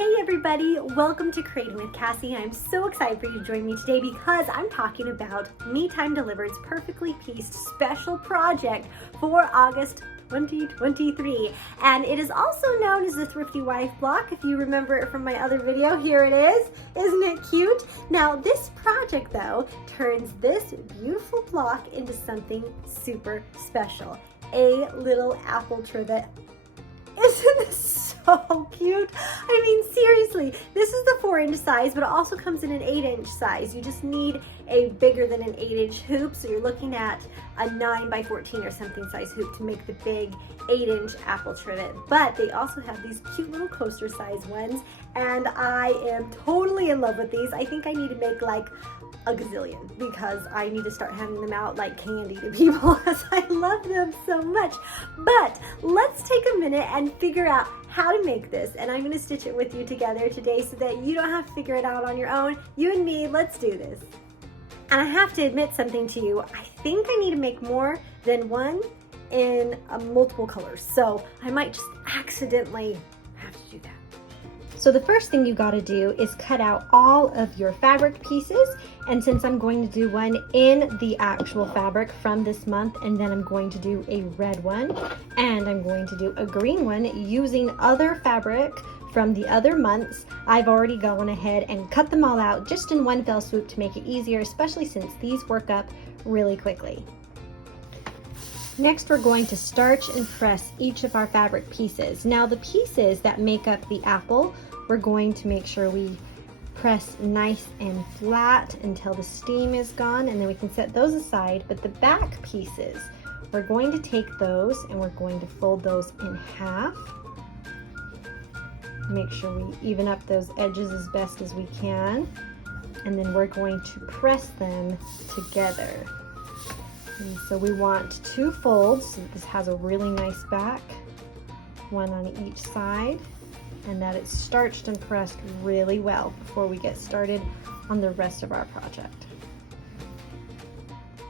Hey everybody, welcome to Creating with Cassie. I'm so excited for you to join me today because I'm talking about Me Time Delivered's perfectly pieced special project for August 2023, and it is also known as the Thrifty Wife block. If you remember it from my other video, here it is. Isn't it cute? Now this project though turns this beautiful block into something super special, a little Apple Trivet. Isn't this so cute? I mean, seriously, this is the 4-inch size, but it also comes in an 8-inch size. You just need a bigger than an 8-inch hoop, so you're looking at a 9x14 or something size hoop to make the big 8-inch Apple Trivet. But they also have these cute little coaster size ones, and I am totally in love with these. I think I need to make like a gazillion because I need to start handing them out like candy to people as I love them so much. But let's take a minute and figure out how to make this, and I'm going to stitch it with you together today so that you don't have to figure it out on your own. You and me, let's do this. And I have to admit something to you. I think I need to make more than one in multiple colors, so I might just accidentally have to do that. So the first thing you got to do is cut out all of your fabric pieces, and since I'm going to do one in the actual fabric from this month, and then I'm going to do a red one, and I'm going to do a green one using other fabric from the other months, I've already gone ahead and cut them all out just in one fell swoop to make it easier, especially since these work up really quickly. Next, we're going to starch and press each of our fabric pieces. Now the pieces that make up the apple, we're going to make sure we press nice and flat until the steam is gone, and then we can set those aside. But the back pieces, we're going to take those and we're going to fold those in half. Make sure we even up those edges as best as we can, and then we're going to press them together. And so we want 2 folds, so this has a really nice back, one on each side, and that it's starched and pressed really well before we get started on the rest of our project.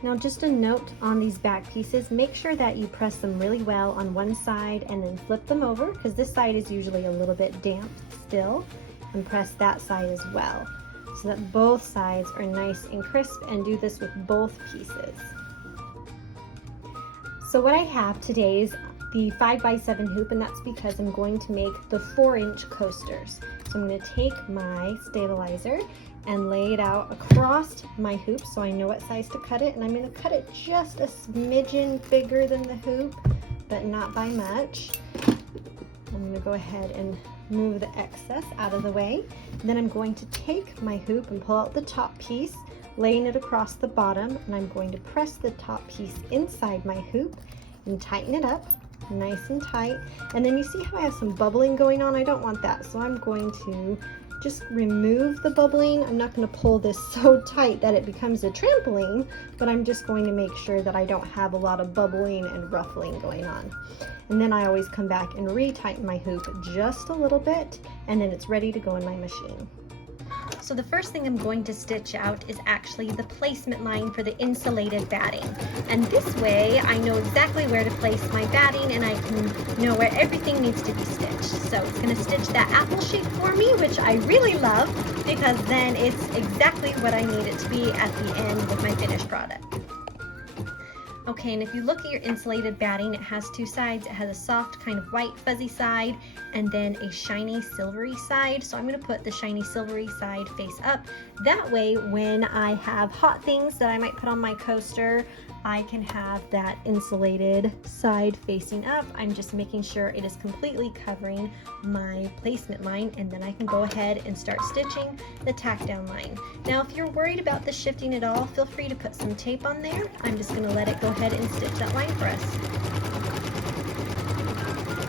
Now just a note on these back pieces, make sure that you press them really well on one side and then flip them over, because this side is usually a little bit damp still, and press that side as well, so that both sides are nice and crisp, and do this with both pieces. So what I have today is the 5x7 hoop, and that's because I'm going to make the 4-inch coasters. So I'm going to take my stabilizer and lay it out across my hoop so I know what size to cut it, and I'm going to cut it just a smidgen bigger than the hoop, but not by much. I'm going to go ahead and move the excess out of the way. And then I'm going to take my hoop and pull out the top piece, laying it across the bottom, and I'm going to press the top piece inside my hoop and tighten it up nice and tight. And then you see how I have some bubbling going on? I don't want that, so I'm going to just remove the bubbling. I'm not going to pull this so tight that it becomes a trampoline, but I'm just going to make sure that I don't have a lot of bubbling and ruffling going on. And then I always come back and re-tighten my hoop just a little bit, and then it's ready to go in my machine. So the first thing I'm going to stitch out is actually the placement line for the insulated batting. And this way I know exactly where to place my batting, and I can know where everything needs to be stitched. So it's going to stitch that apple shape for me, which I really love, because then it's exactly what I need it to be at the end with my finished product. Okay, and if you look at your insulated batting, it has 2 sides. It has a soft kind of white fuzzy side and then a shiny silvery side. So I'm going to put the shiny silvery side face up. That way when I have hot things that I might put on my coaster, I can have that insulated side facing up. I'm just making sure it is completely covering my placement line, and then I can go ahead and start stitching the tack down line. Now if you're worried about this shifting at all, feel free to put some tape on there. I'm just going to let it go ahead and stitch that line for us.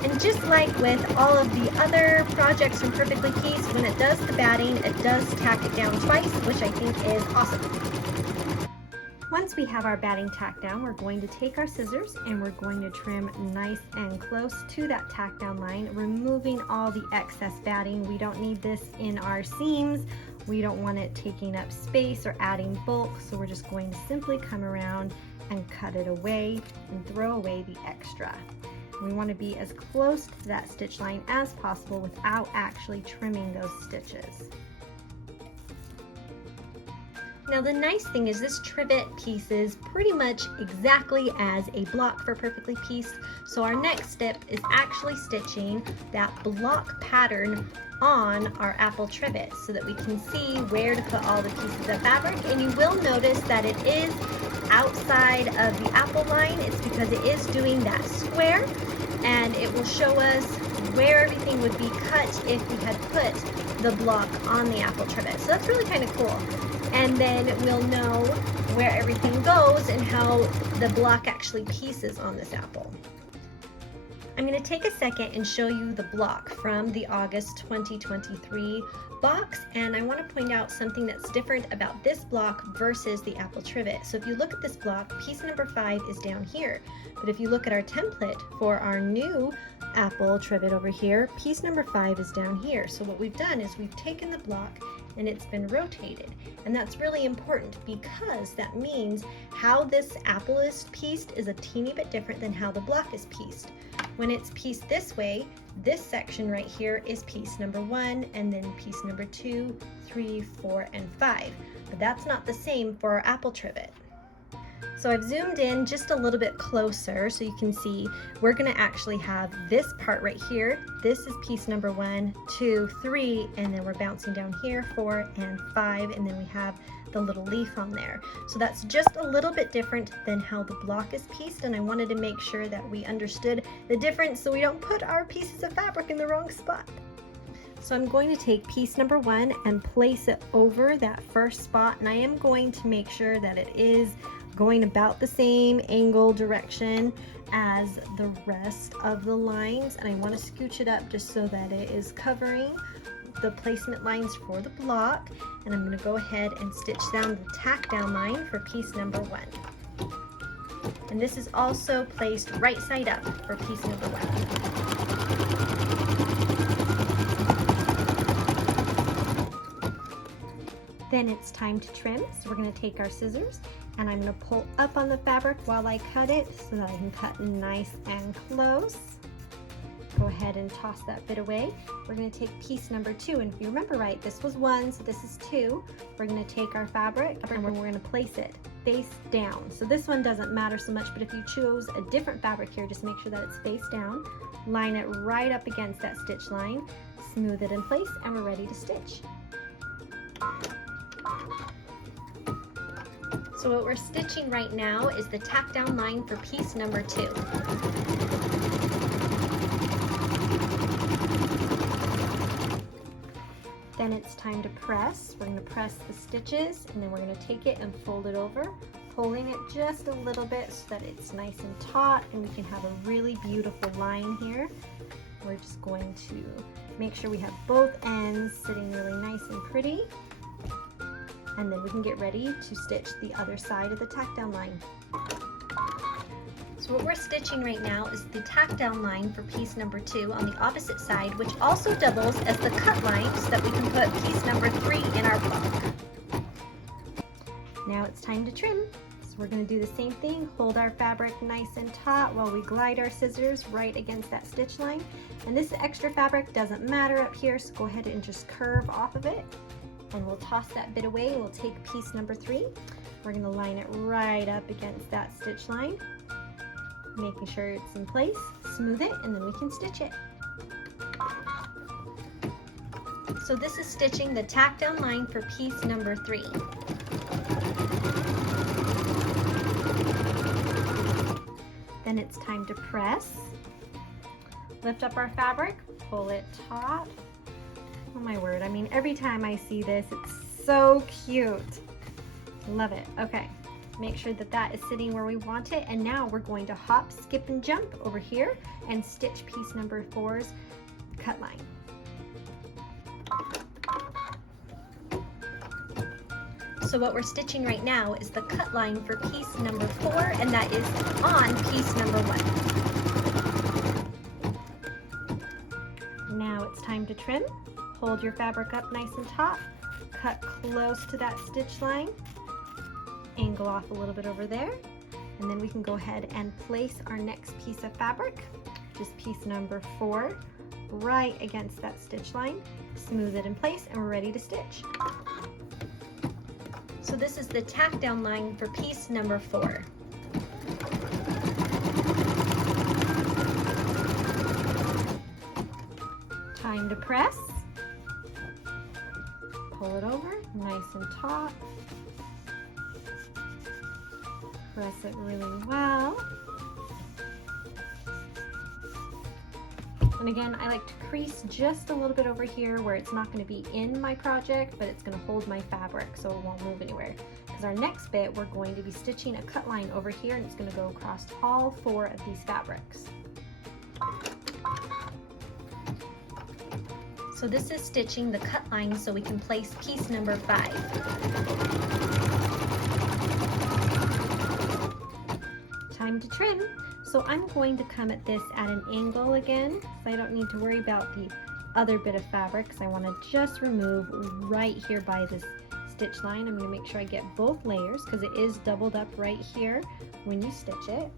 And just like with all of the other projects from Perfectly Pieced, when it does the batting, it does tack it down twice, which I think is awesome. Once we have our batting tacked down, we're going to take our scissors and we're going to trim nice and close to that tack down line, removing all the excess batting. We don't need this in our seams. We don't want it taking up space or adding bulk, so we're just going to simply come around and cut it away and throw away the extra. We want to be as close to that stitch line as possible without actually trimming those stitches. Now the nice thing is this trivet pieces pretty much exactly as a block for perfectly pieced. So our next step is actually stitching that block pattern on our apple trivet so that we can see where to put all the pieces of fabric. And you will notice that it is outside of the apple line. It's because it is doing that square, and it will show us where everything would be cut if we had put the block on the apple trivet. So that's really kind of cool. And then we'll know where everything goes and how the block actually pieces on this apple. I'm going to take a second and show you the block from the August 2023 box, and I want to point out something that's different about this block versus the apple trivet. So if you look at this block, piece number 5 is down here, but if you look at our template for our new apple trivet over here, piece number 5 is down here. So what we've done is we've taken the block and it's been rotated, and that's really important because that means how this apple is pieced is a teeny bit different than how the block is pieced. When it's pieced this way, this section right here is piece number 1, and then piece number 2, 3, 4, and 5. But that's not the same for our apple trivet. So I've zoomed in just a little bit closer so you can see we're going to actually have this part right here. This is piece number 1, 2, 3, and then we're bouncing down here 4 and 5, and then we have the little leaf on there. So that's just a little bit different than how the block is pieced, and I wanted to make sure that we understood the difference so we don't put our pieces of fabric in the wrong spot. So I'm going to take piece number 1 and place it over that first spot, and I am going to make sure that it is going about the same angle direction as the rest of the lines, and I want to scooch it up just so that it is covering the placement lines for the block. And I'm going to go ahead and stitch down the tack down line for piece number 1, and this is also placed right side up for piece number 1. Then it's time to trim, so we're going to take our scissors and I'm going to pull up on the fabric while I cut it so that I can cut nice and close. Go ahead and toss that bit away. We're going to take piece number 2, and if you remember right, this was 1, so this is 2. We're going to take our fabric and we're going to place it face down. So this one doesn't matter so much, but if you choose a different fabric here, just make sure that it's face down. Line it right up against that stitch line, smooth it in place, and we're ready to stitch. So what we're stitching right now is the tack down line for piece number 2. Then it's time to press. We're going to press the stitches, and then we're going to take it and fold it over, pulling it just a little bit so that it's nice and taut and we can have a really beautiful line here. We're just going to make sure we have both ends sitting really nice and pretty, and then we can get ready to stitch the other side of the tack down line. So what we're stitching right now is the tack down line for piece number 2 on the opposite side, which also doubles as the cut line so that we can put piece number 3 in our block. Now it's time to trim. So we're going to do the same thing, hold our fabric nice and taut while we glide our scissors right against that stitch line. And this extra fabric doesn't matter up here, so go ahead and just curve off of it. And we'll toss that bit away. We'll take piece number 3. We're going to line it right up against that stitch line, making sure it's in place, smooth it, and then we can stitch it. So this is stitching the tack down line for piece number 3. Then it's time to press. Lift up our fabric, pull it taut. Oh my word, I mean, every time I see this, it's so cute. Love it. Okay, make sure that that is sitting where we want it, and now we're going to hop, skip, and jump over here and stitch piece number 4's cut line. So what we're stitching right now is the cut line for piece number 4, and that is on piece number 1. Now it's time to trim. Hold your fabric up nice and taut, cut close to that stitch line, angle off a little bit over there, and then we can go ahead and place our next piece of fabric. which is piece number 4, right against that stitch line. Smooth it in place and we're ready to stitch. So this is the tack down line for piece number 4. Time to press. Pull it over, nice and taut. Press it really well. And again, I like to crease just a little bit over here where it's not going to be in my project, but it's going to hold my fabric so it won't move anywhere. Because our next bit, we're going to be stitching a cut line over here, and it's going to go across all 4 of these fabrics. So this is stitching the cut line so we can place piece number 5. Time to trim. So I'm going to come at this at an angle again, so I don't need to worry about the other bit of fabric, because I want to just remove right here by this stitch line. I'm going to make sure I get both layers because it is doubled up right here when you stitch it.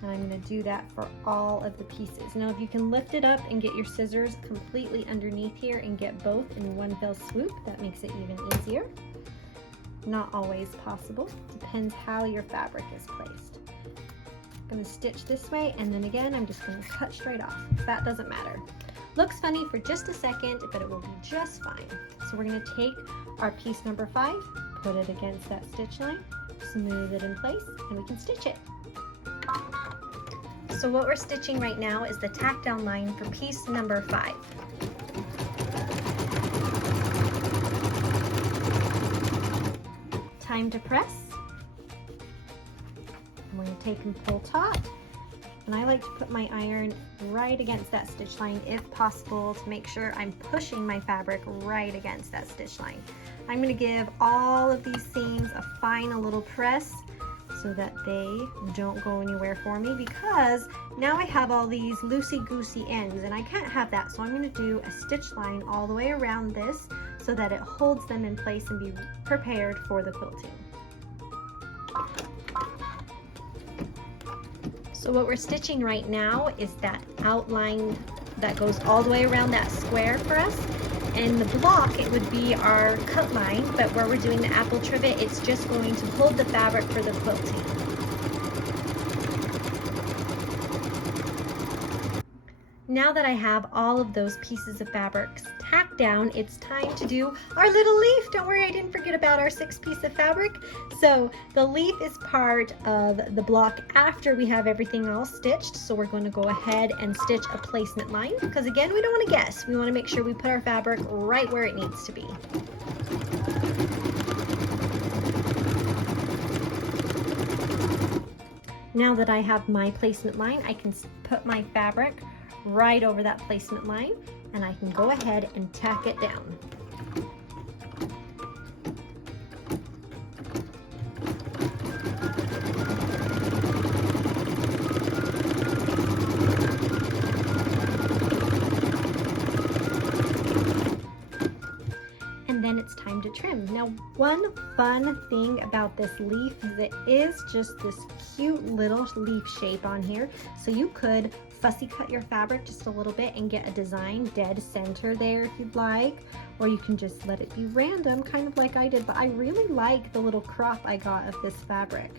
And I'm going to do that for all of the pieces. Now if you can lift it up and get your scissors completely underneath here and get both in one fell swoop, that makes it even easier. Not always possible, depends how your fabric is placed. I'm going to stitch this way, and then again I'm just going to cut straight off. That doesn't matter. Looks funny for just a second, but it will be just fine. So we're going to take our piece number 5, put it against that stitch line, smooth it in place, and we can stitch it. So what we're stitching right now is the tack down line for piece number 5. Time to press. I'm going to take and pull taut, and I like to put my iron right against that stitch line if possible to make sure I'm pushing my fabric right against that stitch line. I'm going to give all of these seams a fine little press so that they don't go anywhere for me, because now I have all these loosey-goosey ends and I can't have that, so I'm going to do a stitch line all the way around this so that it holds them in place and be prepared for the quilting. So what we're stitching right now is that outline that goes all the way around that square for us. And the block, it would be our cut line, but where we're doing the Apple Trivet, it's just going to hold the fabric for the quilting. Now that I have all of those pieces of fabric tacked down, it's time to do our little leaf. Don't worry, I didn't forget about our 6 piece of fabric. So the leaf is part of the block after we have everything all stitched. So we're going to go ahead and stitch a placement line, because again, we don't want to guess. We want to make sure we put our fabric right where it needs to be. Now that I have my placement line, I can put my fabric right over that placement line, and I can go ahead and tack it down. And then it's time to trim. Now, one fun thing about this leaf is it is just this cute little leaf shape on here. So you could fussy cut your fabric just a little bit and get a design dead center there if you'd like, or you can just let it be random, kind of like I did, but I really like the little crop I got of this fabric.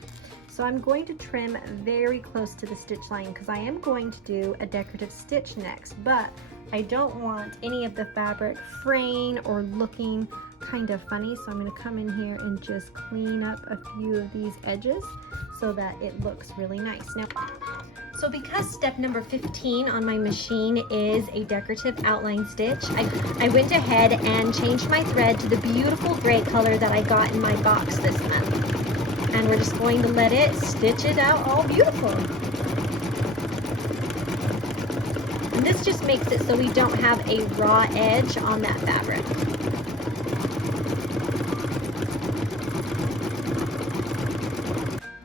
So I'm going to trim very close to the stitch line because I am going to do a decorative stitch next, but I don't want any of the fabric fraying or looking kind of funny, so I'm going to come in here and just clean up a few of these edges so that it looks really nice. Now, so because step number 15 on my machine is a decorative outline stitch, I went ahead and changed my thread to the beautiful gray color that I got in my box this month. And we're just going to let it stitch it out all beautiful. And this just makes it so we don't have a raw edge on that fabric.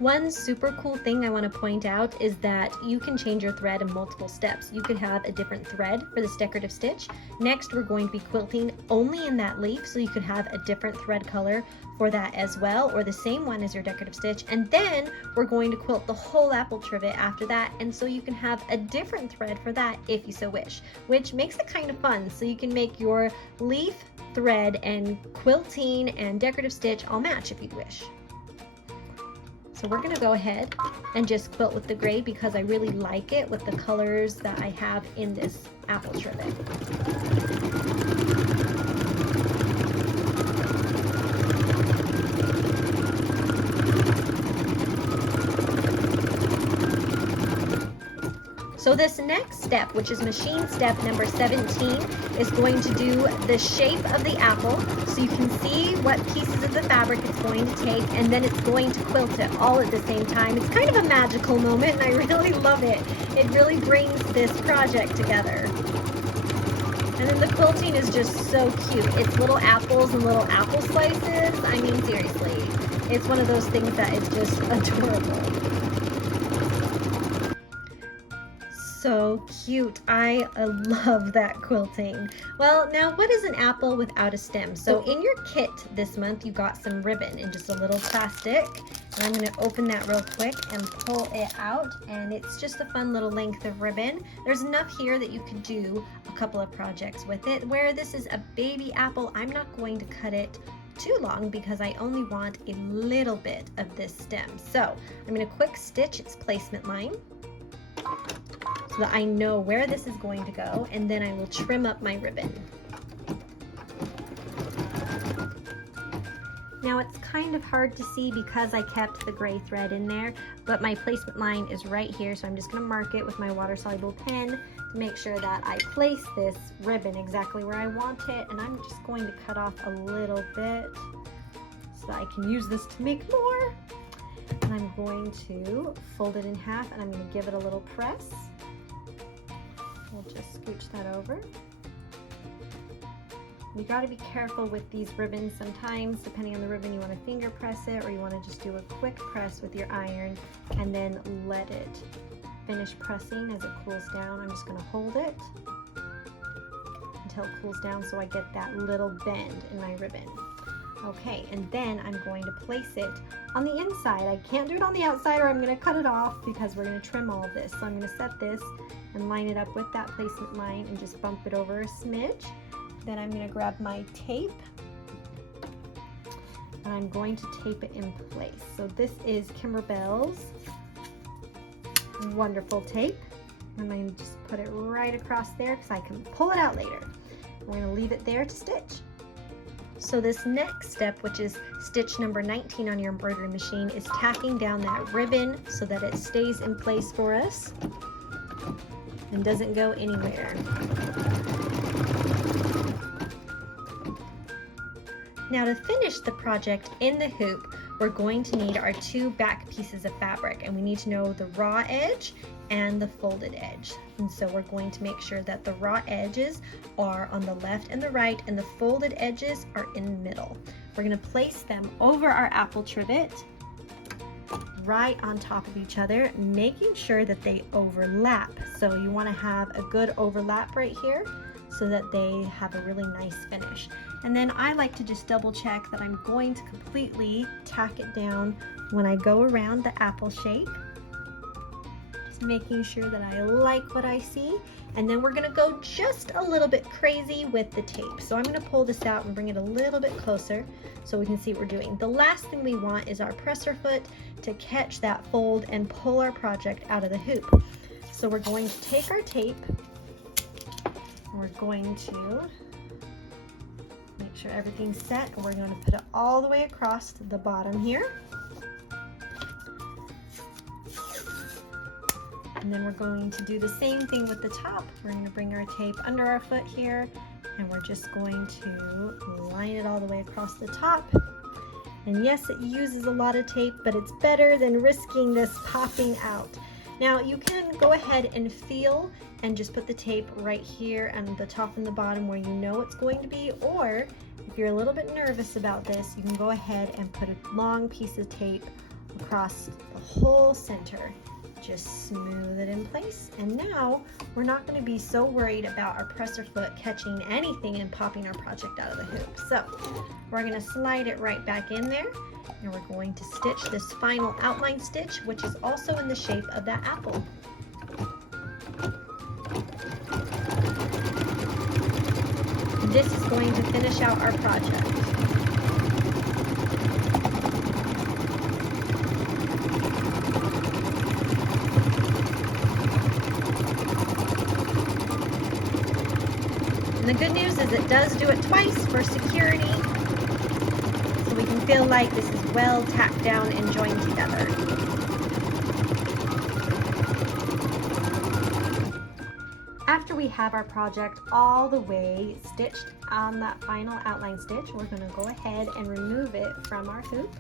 One super cool thing I want to point out is that you can change your thread in multiple steps. You could have a different thread for this decorative stitch. Next, we're going to be quilting only in that leaf, so you could have a different thread color for that as well, or the same one as your decorative stitch. And then we're going to quilt the whole apple trivet after that, and so you can have a different thread for that if you so wish, which makes it kind of fun. So you can make your leaf, thread, and quilting and decorative stitch all match if you'd wish. So we're going to go ahead and just quilt with the gray because I really like it with the colors that I have in this apple trivet. So this next step, which is machine step number 17, is going to do the shape of the apple, so you can see what pieces of the fabric it's going to take, and then it's going to quilt it all at the same time. It's kind of a magical moment, and I really love it. It really brings this project together. And then the quilting is just so cute. It's little apples and little apple slices. I mean, seriously, it's one of those things that is just adorable. So cute. I love that quilting. Well, now what is an apple without a stem? So in your kit this month, you got some ribbon and just a little plastic. And I'm going to open that real quick and pull it out. And it's just a fun little length of ribbon. There's enough here that you could do a couple of projects with it. Where this is a baby apple, I'm not going to cut it too long because I only want a little bit of this stem. So I'm going to quick stitch its placement line, so that I know where this is going to go, and then I will trim up my ribbon. Now it's kind of hard to see because I kept the gray thread in there, but my placement line is right here, so I'm just going to mark it with my water-soluble pen to make sure that I place this ribbon exactly where I want it, and I'm just going to cut off a little bit so that I can use this to make more. And I'm going to fold it in half, and I'm going to give it a little press. We'll just scooch that over. You got to be careful with these ribbons sometimes. Depending on the ribbon, you want to finger press it, or you want to just do a quick press with your iron and then let it finish pressing as it cools down. I'm just going to hold it until it cools down so I get that little bend in my ribbon. Okay, and then I'm going to place it on the inside. I can't do it on the outside or I'm going to cut it off because we're going to trim all of this. So I'm going to set this and line it up with that placement line and just bump it over a smidge. Then I'm going to grab my tape and I'm going to tape it in place. So this is Kimberbell's wonderful tape. I'm going to just put it right across there because I can pull it out later. We're going to leave it there to stitch. So this next step, which is stitch number 19 on your embroidery machine, is tacking down that ribbon so that it stays in place for us and doesn't go anywhere. Now to finish the project in the hoop, we're going to need our two back pieces of fabric, and we need to know the raw edge and the folded edge. And so we're going to make sure that the raw edges are on the left and the right, and the folded edges are in the middle. We're going to place them over our apple trivet, right on top of each other, making sure that they overlap. So you want to have a good overlap right here so that they have a really nice finish. And then I like to just double check that I'm going to completely tack it down when I go around the apple shape. Just making sure that I like what I see. And then we're gonna go just a little bit crazy with the tape. So I'm gonna pull this out and bring it a little bit closer so we can see what we're doing. The last thing we want is our presser foot to catch that fold and pull our project out of the hoop. So we're going to take our tape and we're going to make sure everything's set, and we're going to put it all the way across the bottom here. And then we're going to do the same thing with the top. We're going to bring our tape under our foot here, and we're just going to line it all the way across the top. And yes, it uses a lot of tape, but it's better than risking this popping out. Now you can go ahead and feel and just put the tape right here on the top and the bottom where you know it's going to be, or if you're a little bit nervous about this, you can go ahead and put a long piece of tape across the whole center. Just smooth it in place. And now we're not going to be so worried about our presser foot catching anything and popping our project out of the hoop. So we're going to slide it right back in there, and we're going to stitch this final outline stitch, which is also in the shape of that apple. This is going to finish out our project. And the good news is it does do it twice for security, so we can feel like this is well tacked down and joined together. After we have our project all the way stitched on that final outline stitch, we're going to go ahead and remove it from our hoop.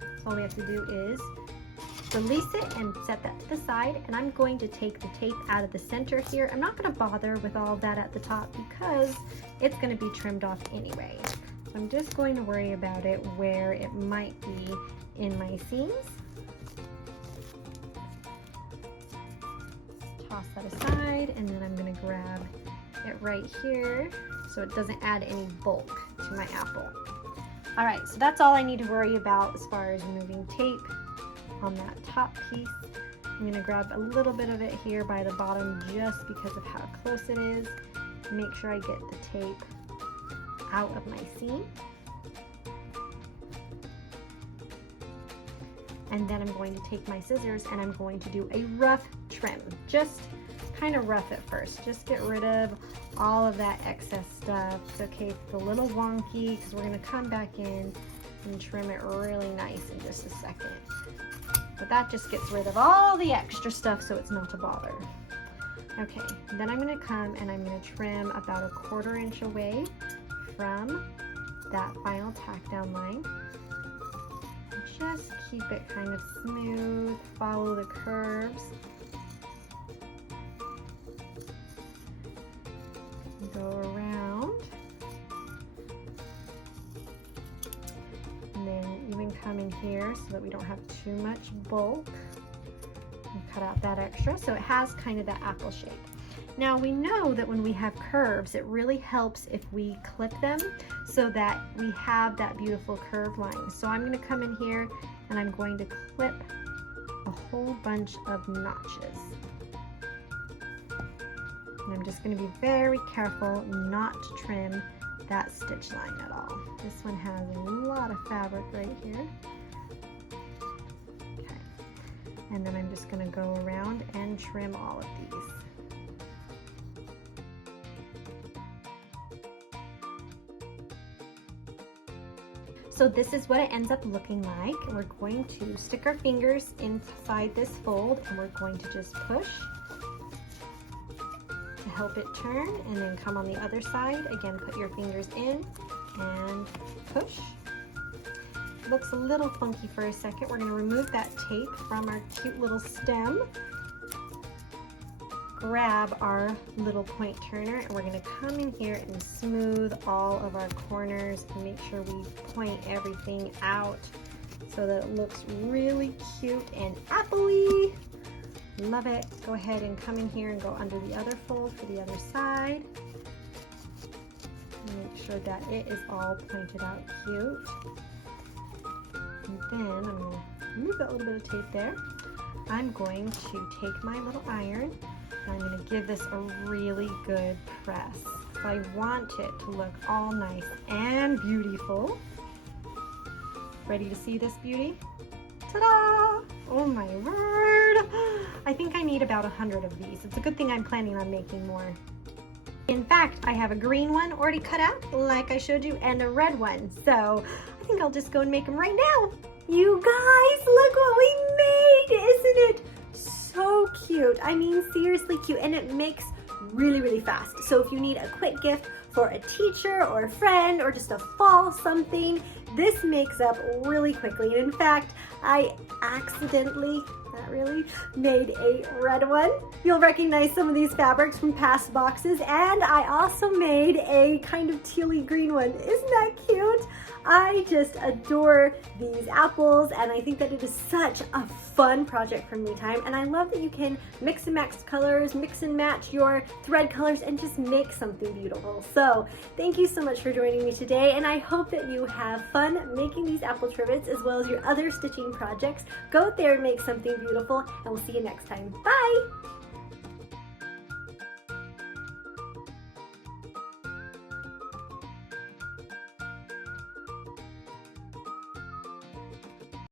So all we have to do is release it and set that to the side, and I'm going to take the tape out of the center here. I'm not going to bother with all of that at the top because it's going to be trimmed off anyway. So I'm just going to worry about it where it might be in my seams. Toss that aside, and then I'm going to grab it right here so it doesn't add any bulk to my apple. All right, so that's all I need to worry about as far as removing tape on that top piece. I'm going to grab a little bit of it here by the bottom just because of how close it is. Make sure I get the tape out of my seam. And then I'm going to take my scissors and I'm going to do a rough trim. Just kind of rough at first. Just get rid of all of that excess stuff. It's okay if it's a little wonky because we're going to come back in and trim it really nice in just a second. But that just gets rid of all the extra stuff so it's not a bother. Okay, then I'm going to come and I'm going to trim about 1/4 inch away from that final tack down line. Just keep it kind of smooth, follow the curves. Go around. And then even come in here so that we don't have too much bulk. And cut out that extra so it has kind of that apple shape. Now we know that when we have curves, it really helps if we clip them so that we have that beautiful curve line. So I'm going to come in here and I'm going to clip a whole bunch of notches. And I'm just going to be very careful not to trim that stitch line at all. This one has a lot of fabric right here. Okay. And then I'm just going to go around and trim all of these. So this is what it ends up looking like. We're going to stick our fingers inside this fold and we're going to just push to help it turn, and then come on the other side. Again, put your fingers in and push. It looks a little funky for a second. We're going to remove that tape from our cute little stem. Grab our little point turner and we're going to come in here and smooth all of our corners and make sure we point everything out so that it looks really cute and apple-y. Love it. Go ahead and come in here and go under the other fold for the other side. Make sure that it is all pointed out cute. And then I'm going to remove that little bit of tape there. I'm going to take my little iron and I'm going to give this a really good press. So I want it to look all nice and beautiful. Ready to see this beauty? Ta-da! Oh my word! I think I need about 100 of these. It's a good thing I'm planning on making more. In fact, I have a green one already cut out, like I showed you, and a red one. So I think I'll just go and make them right now. You guys, look what we made! Isn't it so cute? I mean, seriously cute, and it makes really fast. So if you need a quick gift for a teacher or a friend or just a fall something, this makes up really quickly. And in fact, I accidentally, not really, made a red one. You'll recognize some of these fabrics from past boxes, and I also made a kind of tealy green one. Isn't that cute? I just adore these apples, and I think that it is such a fun project for me time, and I love that you can mix and match colors, mix and match your thread colors, and just make something beautiful. So thank you so much for joining me today, and I hope that you have fun making these apple trivets as well as your other stitching projects. Go out there and make something beautiful, and we'll see you next time. Bye!